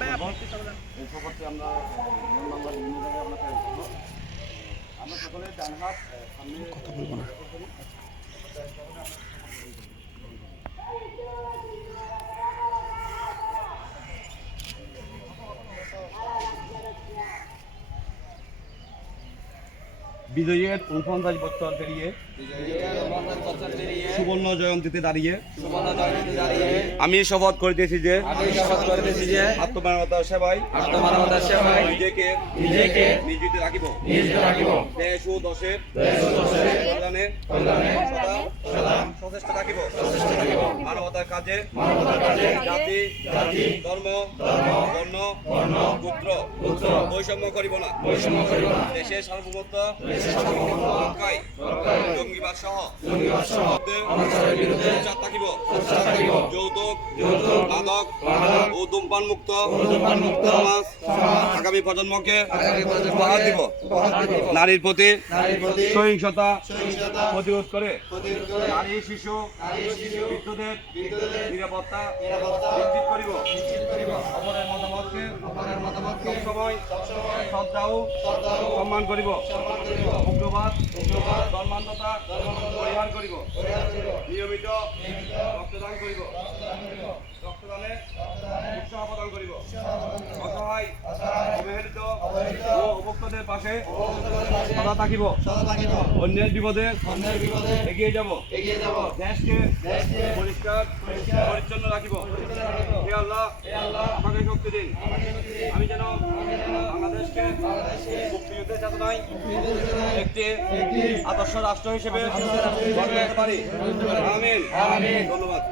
এই সফরটি আমরা বাংলার বিভিন্ন জায়গায় আমরা সকলে ডান হাত সামনে কথা বলবো না। বিজয়ের 49 বছর পেরিয়ে সুবর্ণ জয়ন্তীতে দাঁড়িয়ে আমি শপথ করিতেছি যে আত্মমানবতার সেবায় নিজেকে নিয়োজিত রাখিব। দেশ ও দশের কল্যাণে সদা সচেষ্ট রাখিব। মানবতার কাজে জাতি ধর্ম বর্ণ গোত্র বৈষম্য করিব না। দেশের সার্বভৌমত্ব রক্ষায় জঙ্গিবাদ সহ বিরুদ্ধে থাকিব। যৌতুক মাদক ও ধূমপান মুক্ত সমাজ আগামী প্রজন্মকে উপহার দিব। নারীর প্রতি সহিংসতা প্রতিরোধ করে নারী শিশু বৃদ্ধদের নিরাপত্তা নিশ্চিত করিব। অপরের মতামতকে সবসময় শ্রদ্ধা ও সম্মান করিব। উগ্রবাদ ধর্মান্ধতা পরিহার করিব। নিয়মিত রক্তদান করিব। রক্তদানে উৎসাহ প্রদান করিব। অসহায় অবহেলিত ও অভুক্তদের পাশে সদা থাকিব। অন্যের বিপদে এগিয়ে যাব। দেশকে পরিষ্কার পরিচ্ছন্ন রাখিব। হে আল্লাহ আমাকে শক্তি দিন, আমি যেন বাংলাদেশকে মুক্তিযুদ্ধের চেতনায় একটি আদর্শ রাষ্ট্র হিসেবে গড়ে তুলতে পারি। আমিন। ধন্যবাদ।